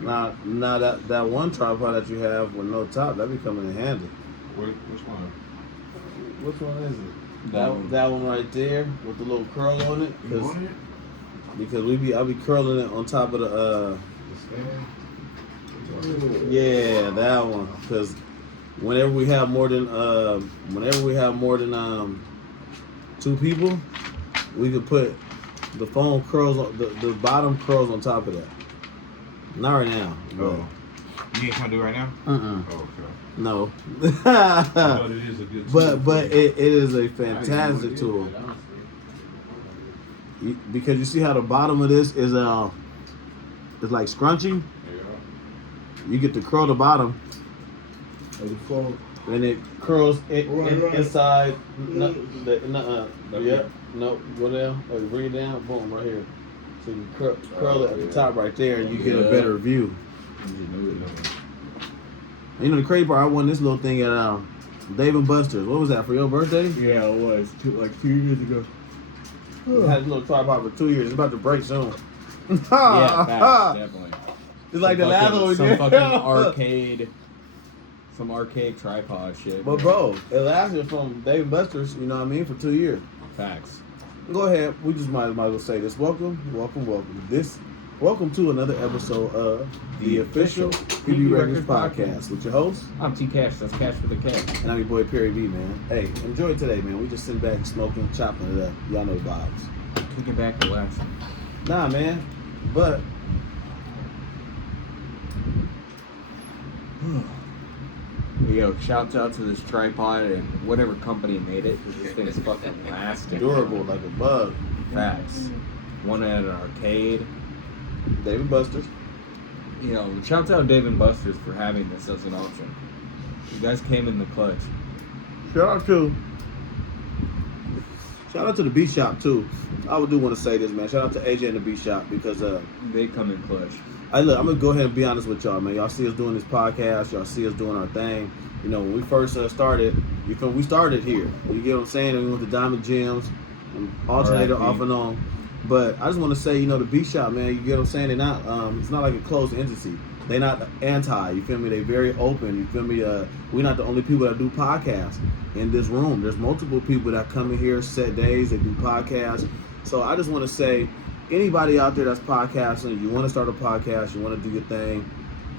Now that one tripod that you have with no top, that be coming in handy. Which one? Which one is it? That That one right there with the little curl on it. Because I'll be curling it on top of the stand? Yeah, that one. Because whenever we have more than 2 people, we could put the phone curls on the bottom curls on top of that. Not right now. Oh. You ain't trying to do it right now? Oh, okay. No. But it is a good tool. But it is a fantastic tool. Because you see how the bottom of this is like scrunchy? Yeah. You get to curl the bottom of the phone and it curls inside. No, go down. Or bring it down. Boom, right here. So you curl it at the top right there and you get a better view. You know the crazy part, I won this little thing at Dave & Buster's. What was that, for your birthday? Yeah, it was. Like 2 years ago. I had a little tripod for 2 years. It's about to break soon. Yeah, facts, definitely. It's like the last one we did. Some arcade tripod shit. But bro, it lasted from Dave & Buster's, you know what I mean, for 2 years. Facts. Go ahead. We just might as well say this. Welcome. Welcome to another episode of the official PB Records podcast with your host. I'm T Cash. That's Cash with a K. And I'm your boy Perry B, man. Hey, enjoy it today, man. We just sitting back, smoking, chopping it up. Y'all know the vibes. Kicking back, relaxing. Nah, man. But yo, shouts out to this tripod and whatever company made it, because this thing is fucking lasting. Durable like a bug. Facts. One at an arcade. Dave & Buster's. You know, shouts out Dave & Buster's for having this as an option. You guys came in the clutch. Shout out to the BeatShop too. I do want to say this, man. Shout out to AJ and the BeatShop because they come in clutch. Look, I'm gonna go ahead and be honest with y'all, man. Y'all see us doing this podcast. Y'all see us doing our thing. You know, when we first started, we started here. You get what I'm saying? And we went to Diamond Gems, and alternator off and on. But I just want to say, you know, the BeatShop, man. You get what I'm saying? They're not. It's not like a closed entity. They're not anti. You feel me? They're very open. You feel me? We're not the only people that do podcasts in this room. There's multiple people that come in here set days. They do podcasts. So I just want to say, anybody out there that's podcasting, you want to start a podcast, you want to do your thing,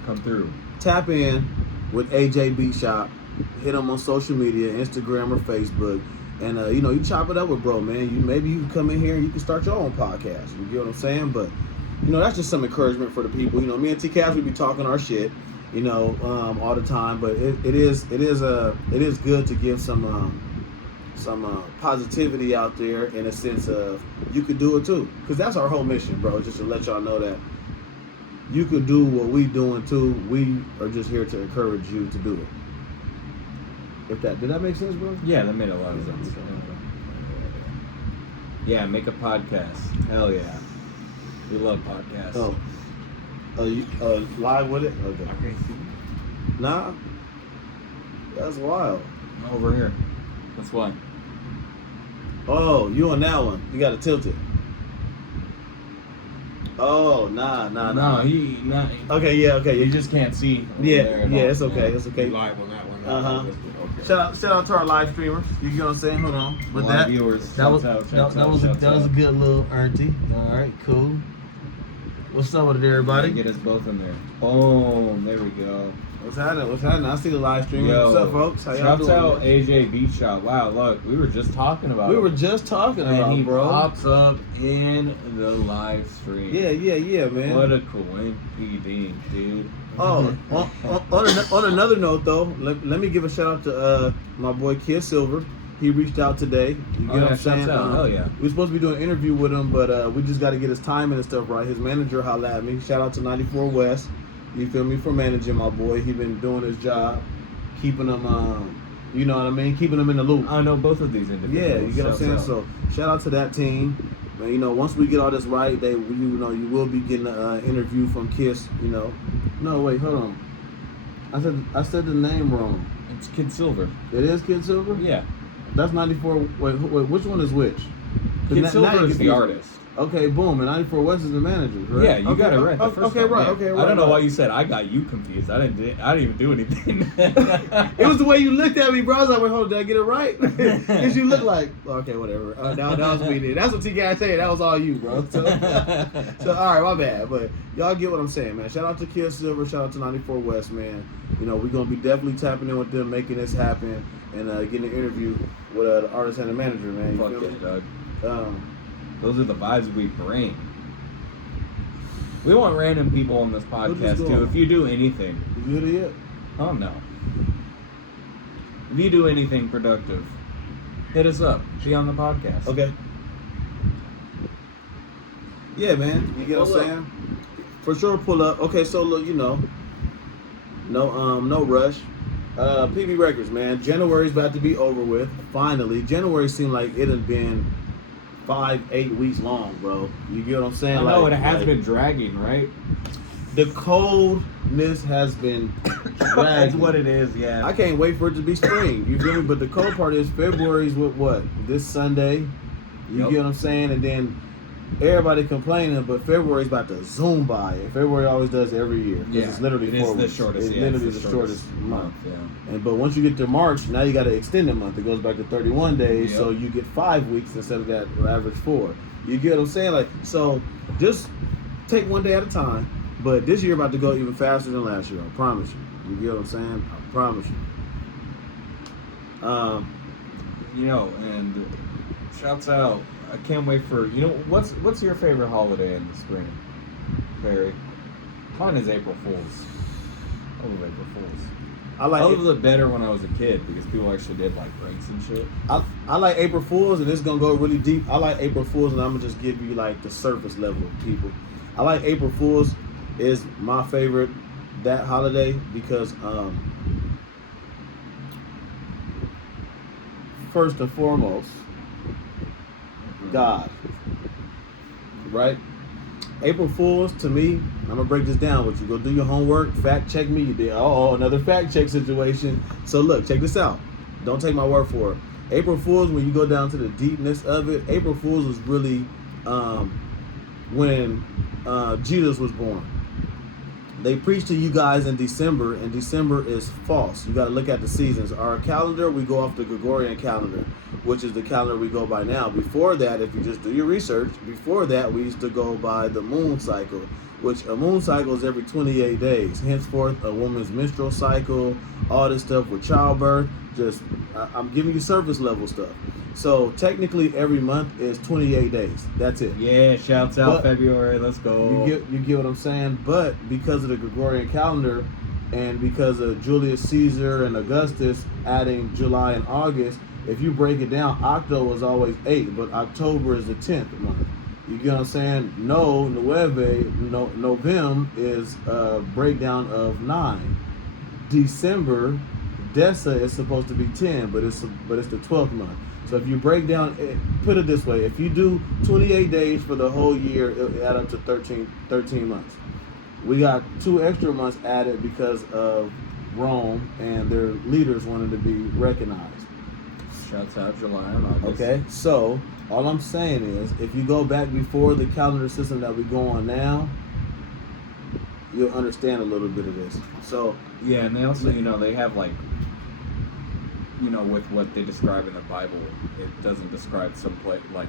come through. Tap in with AJ BeatShop. Hit them on social media, Instagram or Facebook. And, you know, you chop it up with bro, man. Maybe you can come in here and you can start your own podcast. You get what I'm saying? But, you know, that's just some encouragement for the people. You know, me and T-Cash, we be talking our shit, you know, all the time. But it is good to give some positivity out there in a sense of you could do it too. Because that's our whole mission, bro, just to let y'all know that you could do what we doing too. We are just here to encourage you to do it. Did that make sense, bro? Yeah, that made a lot of sense. Yeah, make a podcast. Hell yeah. We love podcasts. You live with it? Okay. I can't see. Nah. That's wild. Over here. That's why. Oh, you on that one. You gotta tilt it. Oh, nah. No, he not. Okay, yeah, okay. You just can't see. Yeah, it's okay. It's okay. Live on that one. Uh-huh. Okay. Shout out to our live streamers. You know what I'm saying? Hold on. With that, viewers. that was a good little earnty. All right, cool. What's up with it, everybody? Get us both in there. Boom. There we go. What's happening? I see the live stream. Yo, what's up, folks? How y'all doing? Shouts out AJ BeatShop. Wow, look, we were just talking about We were just talking about he bro. pops up in the live stream. Yeah, man. What a coincidence, dude. Oh, on another note though, let me give a shout out to my boy Kid Silver. He reached out today. You get what I'm saying? Hell yeah. We were supposed to be doing an interview with him, but we just got to get his timing and stuff right. His manager hollered at me. Shout out to 94 West. You feel me, for managing my boy. He been doing his job, keeping him, you know what I mean, keeping him in the loop. I know both of these individuals. Yeah, you get what I'm saying. So shout out to that team. Man, you know, once we get all this right, you will be getting an interview from Kiss. You know, no wait, hold on. I said the name wrong. It's Kid Silver. It is Kid Silver. Yeah. That's 94. Wait, which one is which? Kid Silver is the artist. Okay, boom. And 94 West is the manager, right? Yeah, you got it right. The first okay, time, right. yeah. Okay, right. I don't know right. why you said I got you confused. I didn't even do anything. It was the way you looked at me, bro. I was like, wait, hold on, did I get it right? Because you look like, okay, whatever. That was me then. That's what TK said. That was all you, bro. So, all right, my bad. But y'all get what I'm saying, man. Shout out to Kill Silver. Shout out to 94 West, man. You know, we're going to be definitely tapping in with them, making this happen, and getting an interview with the artist and the manager, man. You Fuck feel yeah, me? Doug. Those are the vibes we bring. We want random people on this podcast too. If you do anything, you hit it yet? Oh no. If you do anything productive, hit us up. Be on the podcast. Okay. Yeah, man. You get what I'm saying? For sure, pull up. Okay, so look, you know, no rush. PB Records, man. January's about to be over with. Finally, January seemed like it had been 5-8 weeks long, bro. You get what I'm saying? I know it has been dragging, right? The coldness has been dragging. That's what it is, yeah. I can't wait for it to be spring. You feel me? But the cold part is February's with what? This Sunday. You get what I'm saying? And then everybody complaining, but February's about to zoom by. And February always does every year. Yeah, it's literally 4 weeks. The shortest, it's literally the shortest month. Yeah. But once you get to March, now you got an extended month. It goes back to 31 days, so you get 5 weeks instead of that average 4. You get what I'm saying? Like, so just take one day at a time. But this year about to go even faster than last year. I promise you. You get what I'm saying? I promise you. You know, and shouts out. I can't wait for, you know, what's your favorite holiday in the spring, Barry? Mine is April Fool's. I love April Fool's. I loved it better when I was a kid because people actually did like pranks and shit. I like April Fool's, and it's gonna go really deep. I like April Fool's, and I'm gonna just give you like the surface level people. I like April Fool's is my favorite that holiday because first and foremost, God, right? April Fools, to me, I'm gonna break this down with you. Go do your homework, fact check me. You did another fact check situation. So look, check this out. Don't take my word for it. April Fools, when you go down to the deepness of it, April Fools was really when Jesus was born. They preach to you guys in December, and December is false. You got to look at the seasons. Our calendar, we go off the Gregorian calendar, which is the calendar we go by now. Before that, if you just do your research, before that, we used to go by the moon cycle, which a moon cycle is every 28 days. Henceforth, a woman's menstrual cycle, all this stuff with childbirth. I'm giving you surface level stuff. So technically, every month is 28 days. That's it. Yeah, shouts out February. Let's go. You get what I'm saying? But because of the Gregorian calendar, and because of Julius Caesar and Augustus adding July and August, if you break it down, Octo was always 8, but October is the 10th month. You get what I'm saying? November is a breakdown of 9. December, Dessa is supposed to be 10, but it's the 12th month. So if you break down, put it this way, if you do 28 days for the whole year, it'll add up to 13 months. We got 2 extra months added because of Rome and their leaders wanted to be recognized. Shouts out July and August. Okay, so all I'm saying is, if you go back before the calendar system that we go on now, you'll understand a little bit of this. So yeah, and they also, they have like, with what they describe in the Bible, it doesn't describe some place like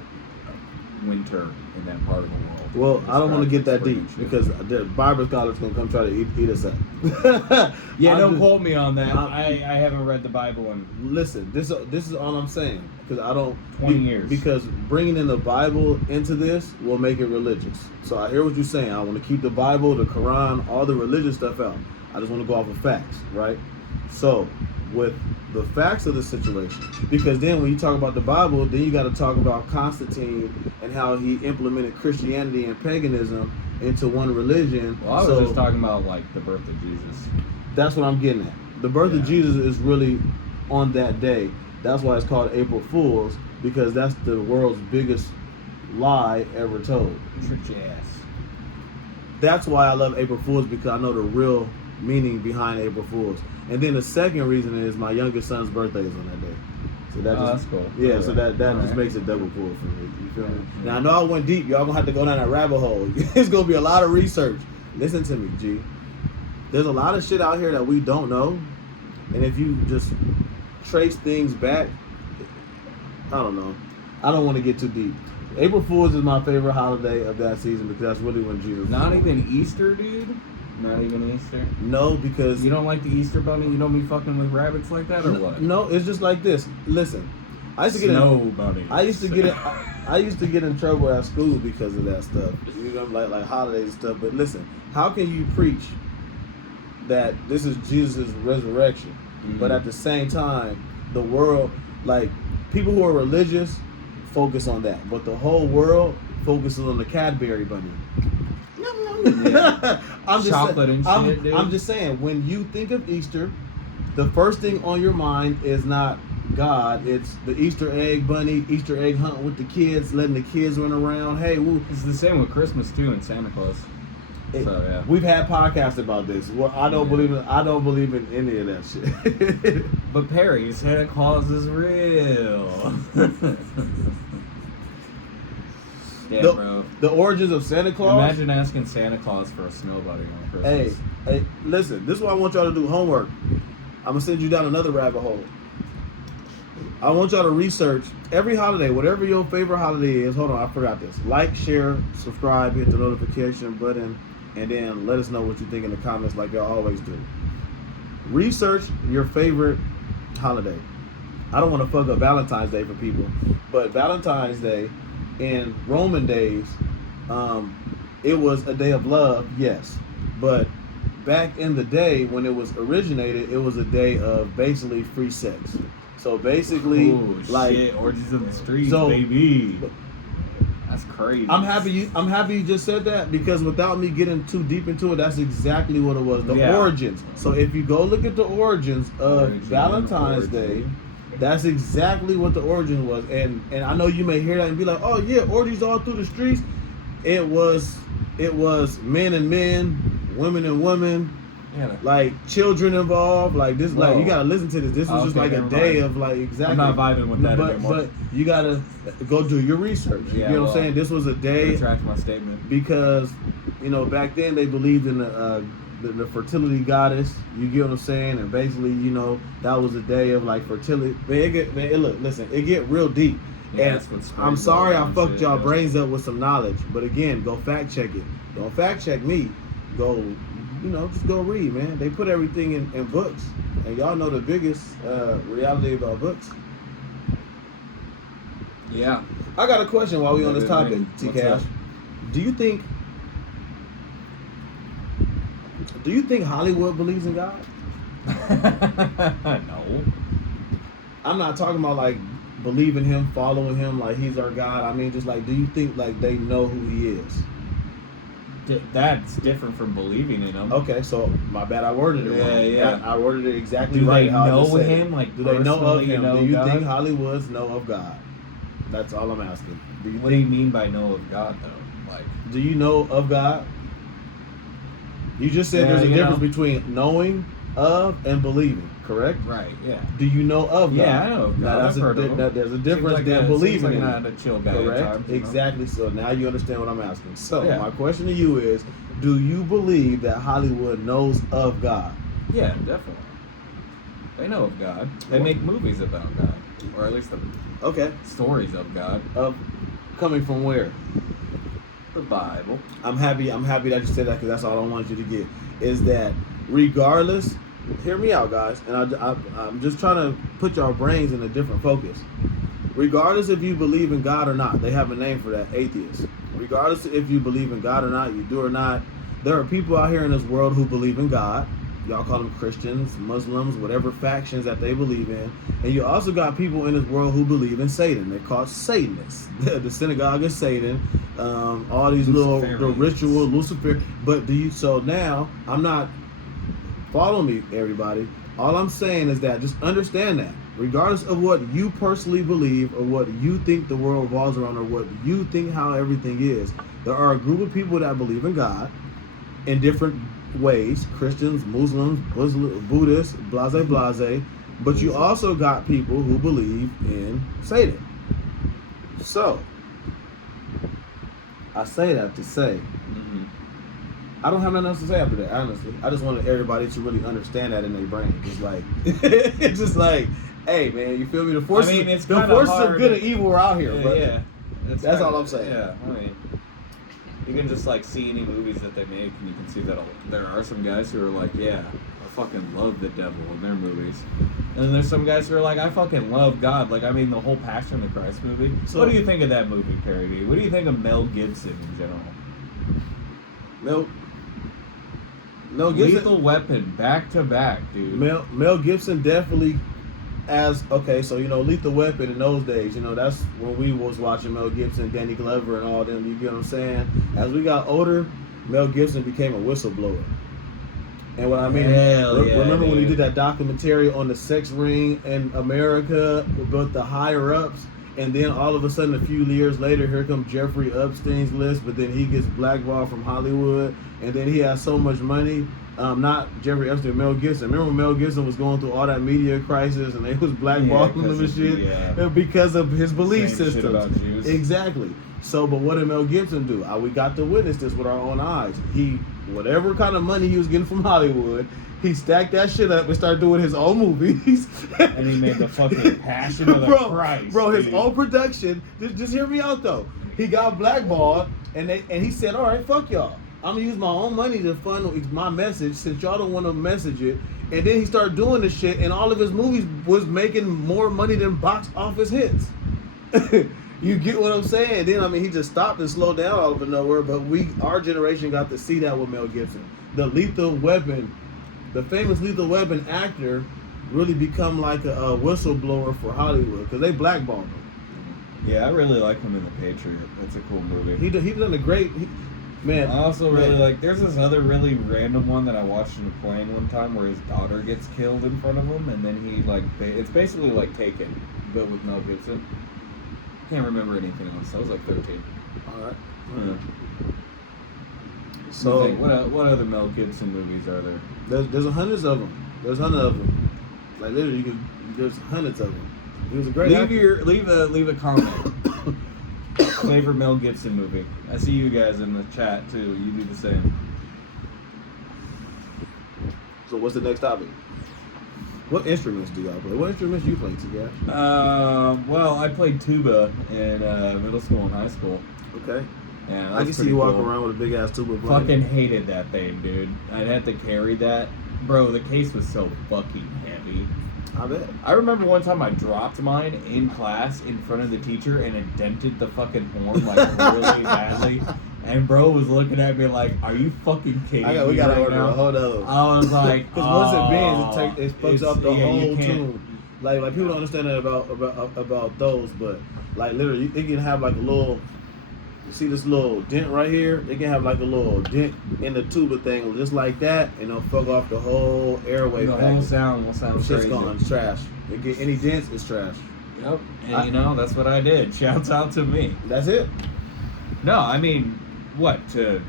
winter in that part of the world. Well, I don't want to get that deep because the Bible scholars going to come try to eat us up. Yeah, don't quote me on that. I haven't read the Bible in... Listen, this is all I'm saying because I don't... 20 years. Because bringing in the Bible into this will make it religious. So I hear what you're saying. I want to keep the Bible, the Quran, all the religious stuff out. I just want to go off of facts, right? So, with the facts of the situation, because then when you talk about the Bible, then you got to talk about Constantine and how he implemented Christianity and paganism into one religion. Well, I was just talking about like the birth of Jesus. That's what I'm getting at. The birth of Jesus is really on that day. That's why it's called April Fool's, because that's the world's biggest lie ever told. Trick your ass. That's why I love April Fool's, because I know the real meaning behind April Fool's. And then the second reason is my youngest son's birthday is on that day. So that That's cool. Yeah, so that just Alright. makes it double cool for me. You feel me? Yeah. Now I know I went deep. Y'all gonna have to go down that rabbit hole. It's gonna be a lot of research. Listen to me, G. There's a lot of shit out here that we don't know, and if you just trace things back, I don't know. I don't want to get too deep. April Fool's is my favorite holiday of that season because that's really when Jesus was Not born. even Easter, dude. Not even Easter. No, because You don't like the Easter bunny? You don't be fucking with rabbits like that, or what? No, it's just like this. Listen, I used to get Snow in, bunny. I used to get in trouble at school because of that stuff. You know, like holidays and stuff. But listen, how can you preach that this is Jesus' resurrection, but at the same time, the world, like people who are religious, focus on that, but the whole world focuses on the Cadbury bunny. Yeah. I'm just Chocolate and shit, dude. I'm just saying, when you think of Easter, the first thing on your mind is not God. It's the Easter egg bunny, Easter egg hunt with the kids, letting the kids run around. Hey, woo. It's the same with Christmas too and Santa Claus. So yeah. We've had podcasts about this. Well, I don't Yeah. believe in any of that shit. But Perry, Santa Claus is real. Yeah, bro. The origins of Santa Claus. Imagine asking Santa Claus for a snow bunny on Christmas. Hey, listen. This is why I want y'all to do homework. I'm gonna send you down another rabbit hole. I want y'all to research every holiday, whatever your favorite holiday is. Hold on, I forgot this. Like, share, subscribe, hit the notification button, and then let us know what you think in the comments, like y'all always do. Research your favorite holiday. I don't want to fuck up Valentine's Day for people, but Valentine's Day in Roman days, it was a day of love, yes, but back in the day when it was originated, it was a day of basically free sex. So basically, Ooh, like, shit, orgies in the streets, so- baby. That's crazy. I'm happy you just said that, because without me getting too deep into it, that's exactly what it was. The Yeah. origins. So if you go look at the origins of Origin, Valentine's Day, that's exactly what the origin was. And I know you may hear that and be like, oh yeah, orgies all through the streets. It was men and men, women and women, Yeah, like children involved. Like this, like Whoa. you gotta listen to this. This was just Okay, like a never day mind. of like exactly. I'm not vibing with that but, anymore. But you gotta go do your research. You Yeah, know what well, I'm saying? This was a day retract my statement. because back then they believed in the fertility goddess. You get what I'm saying? And basically, that was a day of like fertility. It get real deep. Yeah, And that's what's I'm crazy sorry I about fucked shit, y'all yeah. brains up with some knowledge. But again, go fact check it. Don't fact check me. Go, just go read, man. They put everything in books. And y'all know the biggest reality about books. Yeah. I got a question while we on this topic, T What's Cash. up? Do you think Hollywood believes in God? No. I'm not talking about like believing him, following him, like he's our God. I mean, just like, do you think like they know who he is? That's different from believing in him. Okay, so my bad, I worded it wrong. Yeah. I worded it exactly Do right. they how I just know said it. him? Like, do they know of personally him? know Do you God? think Hollywoods know of God? That's all I'm asking. Do you What do you mean by know of God, though? Like, Do you know of God? You just said Yeah, there's a you difference know. between knowing of and believing, correct? right? Yeah. Do you know of God? Yeah, I know of God. Now, I've heard of him. there's a difference Seems than like believing seems in like him. not a chill guy Correct. at times, you know? Exactly. So now you understand what I'm asking. So Yeah. my question to you is: do you believe that Hollywood knows of God? Yeah, definitely. They know of God. They make movies about God, or at least the Okay. stories of God. Coming from where? The Bible. I'm happy that you said that, because that's all I want you to get. Is that regardless? Hear me out, guys, and I'm just trying to put your brains in a different focus. Regardless if you believe in God or not, they have a name for that, atheists. Regardless if you believe in God or not, you do or not, there are people out here in this world who believe in God. Y'all call them Christians, Muslims, whatever factions that they believe in. And you also got people in this world who believe in Satan. They're called Satanists. The synagogue of Satan. All these little the Luciferians. ritual, Lucifer. But so now, I'm not, follow me, everybody. All I'm saying is that just understand that. Regardless of what you personally believe or what you think the world revolves around or what you think how everything is, there are a group of people that believe in God in different ways. Christians, Muslims, Buddhists, blase. But you also got people who believe in Satan. So, I say that to say, I don't have nothing else to say after that, honestly. I just wanted everybody to really understand that in their brain. Just like, it's just like, hey, man, you feel me? The forces, it's the kinda forces hard of good and evil are out here, Yeah, brother. yeah. That's all I'm saying. Yeah, I mean, you can just like see any movies that they make, and you can see that there are some guys who are like, yeah, I fucking love the devil in their movies, and then there's some guys who are like, I fucking love God. Like, I mean, the whole Passion of the Christ movie. So, what do you think of that movie, Perry B? What do you think of Mel Gibson in general? Mel Gibson, Lethal Weapon, back to back, dude. Mel Gibson definitely. So Lethal Weapon in those days, that's when we was watching Mel Gibson, Danny Glover, and all them. You get what I'm saying? As we got older, Mel Gibson became a whistleblower. And what I mean, remember when he did that documentary on the sex ring in America with the higher ups, and then all of a sudden, a few years later, here comes Jeffrey Epstein's list, but then he gets blackballed from Hollywood, and then he has so much money. Not Jeffrey Epstein, Mel Gibson. Remember when Mel Gibson was going through all that media crisis and they was blackballing him and shit because of his belief system. Exactly. So, but what did Mel Gibson do? We got to witness this with our own eyes. Whatever kind of money he was getting from Hollywood, he stacked that shit up and started doing his own movies. And he made the fucking Passion of the Christ. Bro, his own production. Just hear me out though. He got blackballed and he said, all right, fuck y'all. I'm gonna use my own money to fund my message since y'all don't want to message it. And then he started doing this shit, and all of his movies was making more money than box office hits. You get what I'm saying? Then he just stopped and slowed down all over nowhere. But our generation got to see that with Mel Gibson. The Lethal Weapon, the famous Lethal Weapon actor, really become like a whistleblower for Hollywood because they blackballed him. Yeah, I really like him in The Patriot. That's a cool movie. He done a great. Man, I also really like. There's this other really random one that I watched in a plane one time where his daughter gets killed in front of him, and then he it's basically like Taken, but with Mel Gibson. Can't remember anything else. I was like 13. All right. Yeah. So what other Mel Gibson movies are there? There's hundreds of them. Like literally, there's hundreds of them. He was a great actor. Leave a comment. Favorite Mel Gibson movie. I see you guys in the chat too. You do the same. So what's the next topic? What instruments do y'all play? What instruments you play, T-Gash? Well, I played tuba in middle school and high school. Okay. Yeah, I can see you walking around with a big ass tuba playing. Fucking hated that thing, dude. I'd have to carry that. Bro, the case was so fucking heavy. I bet. I remember one time I dropped mine in class in front of the teacher and it dented the fucking horn like really badly. And bro was looking at me like, "Are you fucking kidding me?" We gotta right order now? a whole other. I was like, because once it bends, it fucks up the whole tune. Like people don't understand that about those, but like literally, it can have like a little. You see this little dent right here? It can have like a little dent in the tuba thing, just like that, and it'll fuck off the whole airway. The whole sound will sound shit's crazy. gone. It's trash. It get any dents, it's trash. Yep. And that's what I did. Shouts out to me. That's it. No, I mean, what?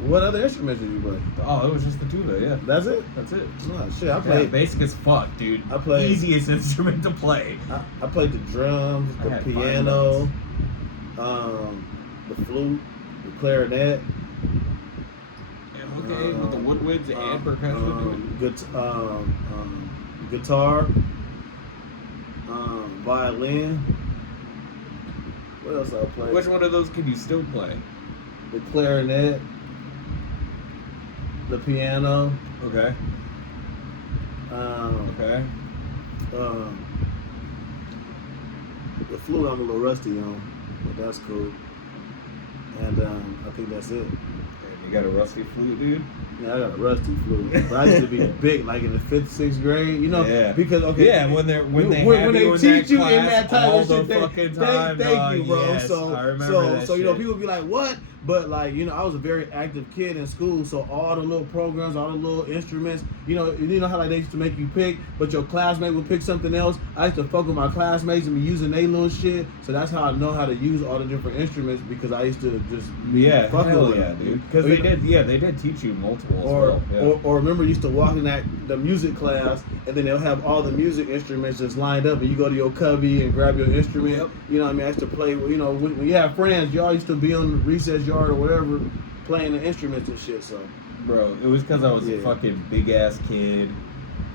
What other instruments did you play? Oh, it was just the tuba, yeah. That's it? That's it. Oh, shit, I played. Basic as fuck, dude. I played. Easiest instrument to play. I played the drums, the piano, the flute, the clarinet. Okay, with the woodwinds and percussion. Guitar, violin. What else I played? Which one of those can you still play? The clarinet, the piano. Okay. Okay. The flute I'm a little rusty on, but that's cool. And I think that's it. You got a rusty flute, dude? Yeah, I got a rusty flute. But I used to be big, like in the 5th, 6th grade, you know? Yeah. Because when they teach you in that time all of shit, the fucking time. Thank you, bro. Yes, I remember that so shit. people be like, what? But like, you know, I was a very active kid in school, so all the little programs, all the little instruments, you know how like they used to make you pick, but your classmate would pick something else. I used to fuck with my classmates and be using their little shit. So that's how I know how to use all the different instruments, because I used to just fuck with them, dude. Because they did teach you multiple or remember, you used to walk in the music class, and then they'll have all the music instruments just lined up, and you go to your cubby and grab your instrument. Yep. You know what I mean? I used to play. You know, when you have friends, y'all used to be on the recess yard or whatever, playing the instruments and shit. So, bro, it was because I was a fucking big ass kid.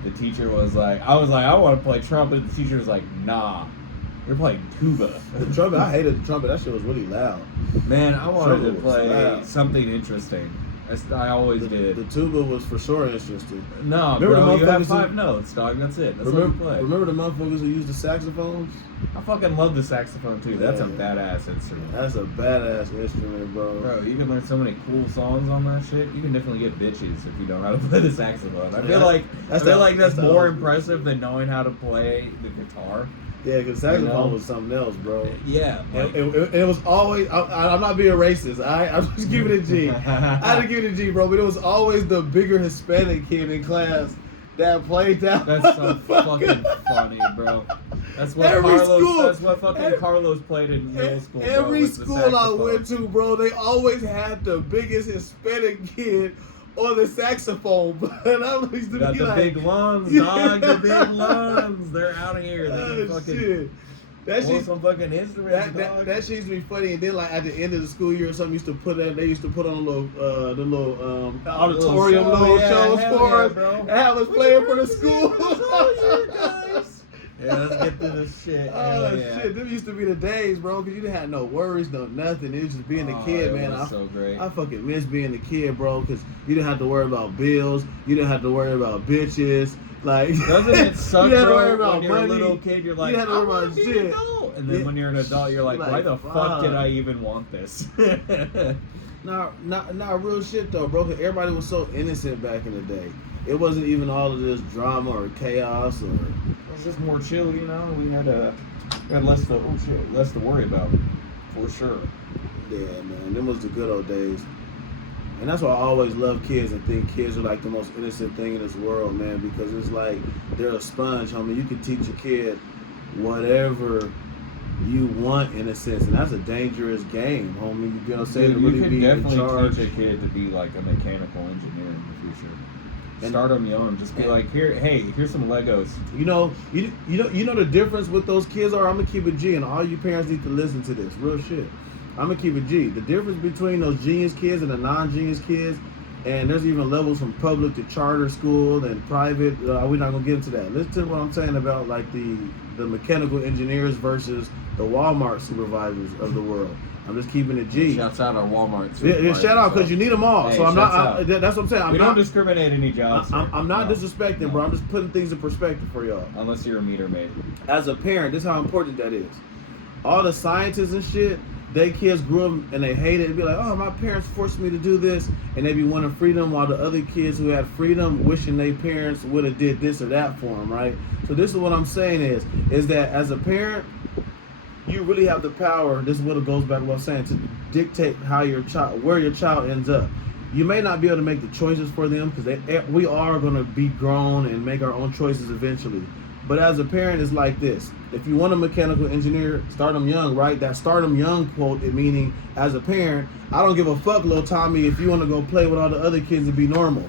The teacher was like, I want to play trumpet. The teacher was like, nah, you're playing tuba. The trumpet, I hated the trumpet. That shit was really loud. Man, I wanted to play loud. something interesting. I always did. The tuba was for sure interesting. No, remember bro, you have who, 5 notes, dog. That's it. That's what you play. Remember the motherfuckers who used the saxophones? I fucking love the saxophone too. That's a badass instrument. That's a badass instrument, bro. Bro, you can learn so many cool songs on that shit. You can definitely get bitches if you know how to play the saxophone. I feel like that's more impressive than knowing how to play the guitar. Yeah, because saxophone was something else, bro. Yeah. Like, it was always, I'm not being racist. I'm just giving it a G. I had to give it a G, bro, but it was always the bigger Hispanic kid in class that played that. That's so fucking funny, bro. That's what Carlos played in middle school. Every school I went to, bro, they always had the biggest Hispanic kid on the saxophone, but I used to got be the like, big lungs, dog. The big lungs. They're out of here. Shit. That shit, some fucking instruments, dog. That shit used to be funny. And then like at the end of the school year or something, they used to put on the little auditorium shows for us and have us playing for the school. Yeah, let's get through this shit. Shit, them used to be the days, bro, because you didn't have no worries, no nothing. It was just being a kid, man. So great. I fucking miss being a kid, bro, because you didn't have to worry about bills. You didn't have to worry about bitches. Like, doesn't it suck, you had to bro? worry about when you're money. a little kid, you're like, you had to I worry want about to be shit. an adult. And then when you're an adult, you're like, why the fuck did I even want this? Nah, real shit though, bro. 'Cause everybody was so innocent back in the day. It wasn't even all of this drama or chaos or. It was just more chill, you know. We had less to worry about, for sure. Yeah, man, them was the good old days. And that's why I always love kids and think kids are like the most innocent thing in this world, man. Because it's like they're a sponge, homie. You can teach a kid whatever you want in a sense, and that's a dangerous game, homie. You know what I'm saying? You can definitely teach a kid to be like a mechanical engineer in the future. Start them young. Just be like, here's some Legos. You know the difference with those kids are. I'm gonna keep it G, and all you parents need to listen to this. Real shit. I'm gonna keep it G. The difference between those genius kids and the non-genius kids, and there's even levels from public to charter school and private. We're not gonna get into that. Listen to what I'm saying about like the mechanical engineers versus the Walmart supervisors of the world. I'm just keeping it G. Shouts out our Walmart. Yeah, shout out because you need them all. Hey, so I'm not. That's what I'm saying. We don't discriminate any jobs. I'm not disrespecting, bro. I'm just putting things in perspective for y'all. Unless you're a meter maid. As a parent, this is how important that is. All the scientists and shit, they kids grew up and they hate it. They'd be like, oh, my parents forced me to do this, and they be wanting freedom, while the other kids who had freedom wishing their parents would have did this or that for them, right? So this is what I'm saying is that as a parent, you really have the power. This is what it goes back to what I'm saying, to dictate how where your child ends up. You may not be able to make the choices for them because we are going to be grown and make our own choices eventually. But as a parent, it's like this. If you want a mechanical engineer, start them young, right? That start them young quote, meaning as a parent, I don't give a fuck, little Tommy, if you want to go play with all the other kids and be normal.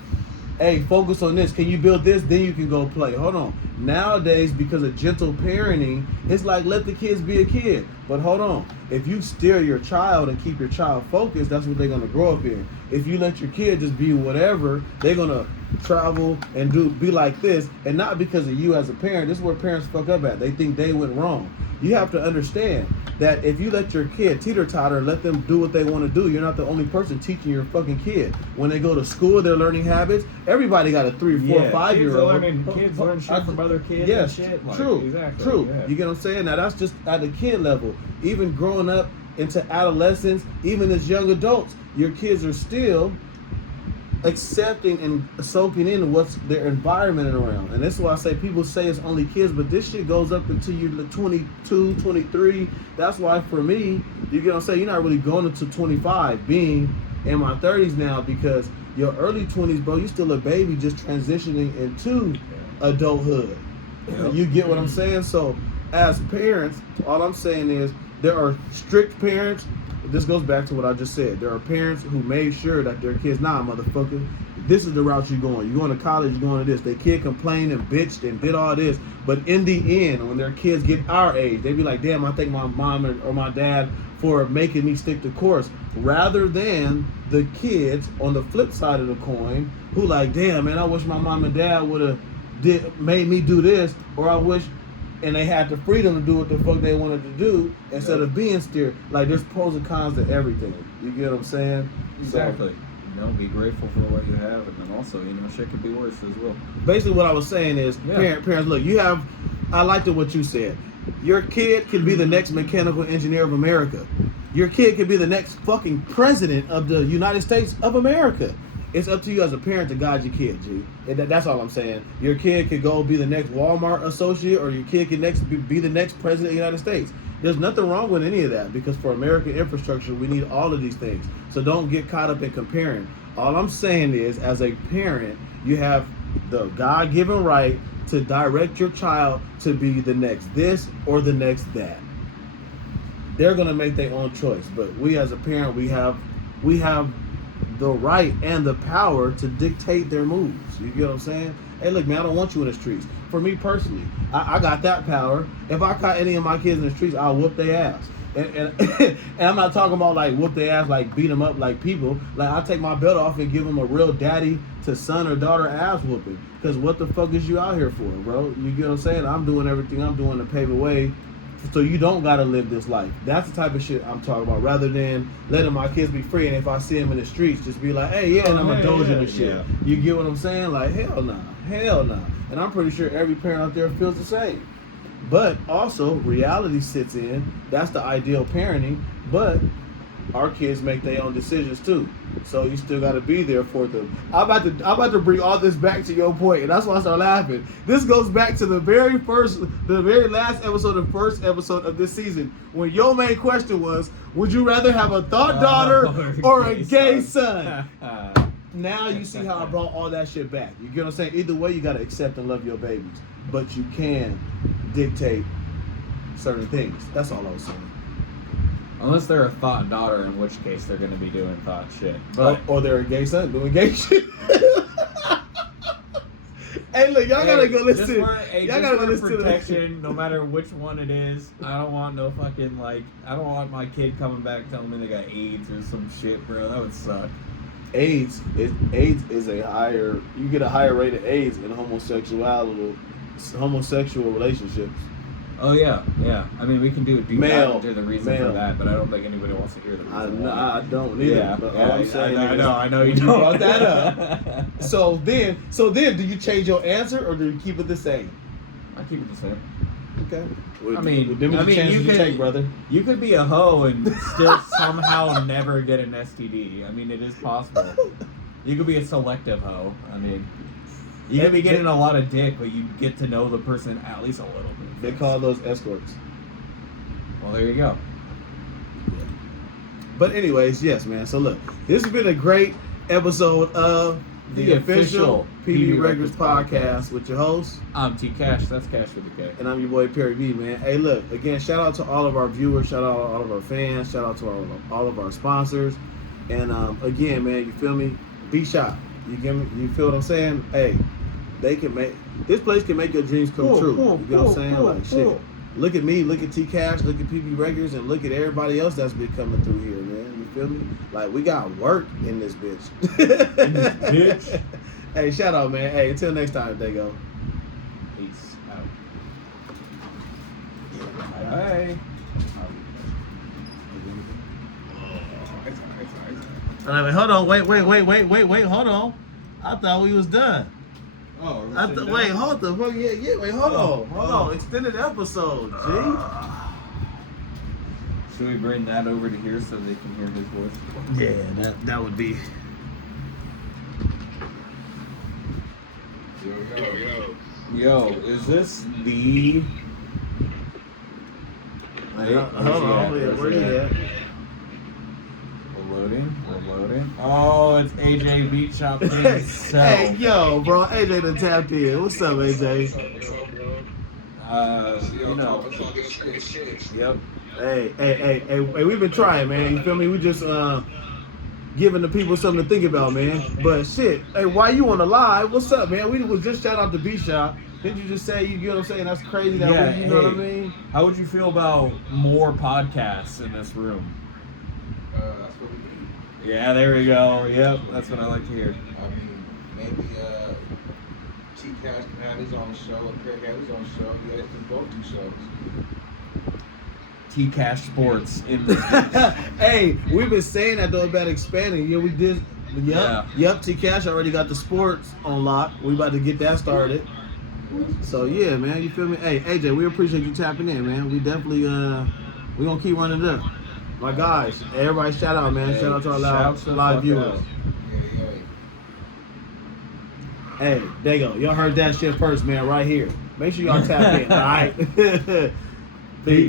Hey, focus on this. Can you build this? Then you can go play. Hold on. Nowadays, because of gentle parenting, it's like let the kids be a kid. But hold on. If you steer your child and keep your child focused, that's what they're going to grow up in. If you let your kid just be whatever, they're going to travel and be like this. And not because of you as a parent. This is where parents fuck up at. They think they went wrong. You have to understand that if you let your kid teeter-totter and let them do what they want to do, you're not the only person teaching your fucking kid. When they go to school, they're learning habits. Everybody got a 3, 4, 5-year-old. Kids learn shit from other kids. Yes, and shit. Like, true. Exactly. True. Yeah. You get what I'm saying? Now that's just at the kid level. Even growing up into adolescence, even as young adults, your kids are still accepting and soaking in what's their environment around. And that's why I say people say it's only kids, but this shit goes up until you're 22, 23. That's why for me, You get what I'm saying? You're not really going into 25. Being in my 30s now, because your early 20s, bro, you still a baby just transitioning into adulthood. You get what I'm saying? So as parents, all I'm saying is there are strict parents. This goes back to what I just said. There are parents who made sure that their kids, nah, motherfucker, this is the route you're going. You're going to college, you're going to this. Their kid complained and bitched and did all this. But in the end, when their kids get our age, they be like, damn, I thank my mom or my dad for making me stick to course. Rather than the kids on the flip side of the coin who like, damn, man, I wish my mom and dad would have made me do this, or I wish, and they had the freedom to do what the fuck they wanted to do instead of being steered. Like, there's pros and cons to everything. You get what I'm saying? Exactly. So, be grateful for what you have, and then also, shit could be worse as well. Basically, what I was saying is, parents, look, I liked what you said. Your kid can be the next mechanical engineer of America. Your kid can be the next fucking president of the United States of America. It's up to you as a parent to guide your kid, G. That's all I'm saying. Your kid could go be the next Walmart associate, or your kid can be the next president of the United States. There's nothing wrong with any of that, because for American infrastructure, we need all of these things. So don't get caught up in comparing. All I'm saying is, as a parent, you have the God-given right to direct your child to be the next this or the next that. They're going to make their own choice. But we as a parent, we have the right and the power to dictate their moves. You get what I'm saying? Hey, look, man, I don't want you in the streets. For me personally, I got that power. If I caught any of my kids in the streets, I'll whoop their ass. And I'm not talking about like whoop their ass, like beat them up like people. Like, I'll take my belt off and give them a real daddy to son or daughter ass whooping. Because what the fuck is you out here for, bro? You get what I'm saying? I'm doing everything I'm doing to pave a way so you don't got to live this life. That's the type of shit I'm talking about, rather than letting my kids be free, and if I see them in the streets, just be like, hey, and I'm a doge in the shit. Yeah. You get what I'm saying? Like, hell nah. And I'm pretty sure every parent out there feels the same. But also, reality sits in. That's the ideal parenting, but our kids make their own decisions too. So you still got to be there for them. I'm about to bring all this back to your point, and that's why I start laughing. This goes back to the very last episode, the first episode of this season, when your main question was, would you rather have a thought daughter or a gay son? Now you see how I brought all that shit back. You get what I'm saying? Either way, you got to accept and love your babies, but you can dictate certain things. That's all I was saying. Unless they're a thought daughter, in which case they're going to be doing thought shit. But or they're a gay son doing gay shit. Hey, look, y'all gotta go listen. Y'all gotta go listen to protection, no matter which one it is. I don't want no fucking, I don't want my kid coming back telling me they got AIDS or some shit, bro. That would suck. AIDS is a higher, you get a higher rate of AIDS in homosexual relationships. Oh yeah. I mean, we can do a deep dive into the reason for that, but I don't think anybody wants to hear the reason. I don't either. Yeah, but all I'm saying I know you brought that up. So then, do you change your answer or do you keep it the same? I keep it the same. Okay. I mean, you take, brother. You could be a hoe and still somehow never get an STD. I mean, it is possible. You could be a selective hoe. I mean, you could be getting a lot of dick, but you get to know the person at least a little bit. They call those escorts. Well, there you go. Yeah. But anyways, yes, man. So look, this has been a great episode of the official PB Records podcast with your host. I'm T Cash. That's Cash with a K. And I'm your boy Perry B, man. Hey, look, again, shout out to all of our viewers, shout out to all of our fans, shout out to all of our sponsors. And again, man, you feel me? BeatShop. You feel what I'm saying? Hey, this place can make your dreams come true. You get what I'm saying? Like, shit. Look at me, look at T Cash, look at PB Records, and look at everybody else that's been coming through here, man. You feel me? Like, we got work in this bitch. Hey, shout out, man. Hey, until next time, they go. Peace out. Bye. Wait, hold on. Wait, hold on. I thought we was done. Oh, wait, hold the fuck. Yeah, wait, hold on. Extended episode, G. Should we bring that over to here so they can hear his voice? Yeah, that would be. Yo, is this the... Hold on, where you at? loading. Oh, it's AJ BeatShop himself. Hey, yo, bro, AJ done tapped in. What's up, AJ? You know. Yep. Hey, we've been trying, man. You feel me? We just giving the people something to think about, man. But shit, hey, why you on the live? What's up, man? We was just shout out to BeatShop. Didn't you just say, you get what I'm saying? That's crazy. That Yeah, you know what I hey, mean? How would you feel about more podcasts in this room? That's what we need. Yeah, there we go. Yep, that's what I like to hear. I mean, maybe T-Cash can have his own show, or Craig have his own show. He has to both these shows. T-Cash Sports in the Hey, we've been saying that though about expanding. Yeah, we did. Yep. T-Cash already got the sports on lock. We about to get that started. So yeah, man, you feel me? Hey, AJ, we appreciate you tapping in, man. We definitely we gonna keep running it up. My guys, everybody shout out, man. Shout out to our live viewers. Hey, there you go. Y'all heard that shit first, man, right here. Make sure y'all tap in, all right? Peace.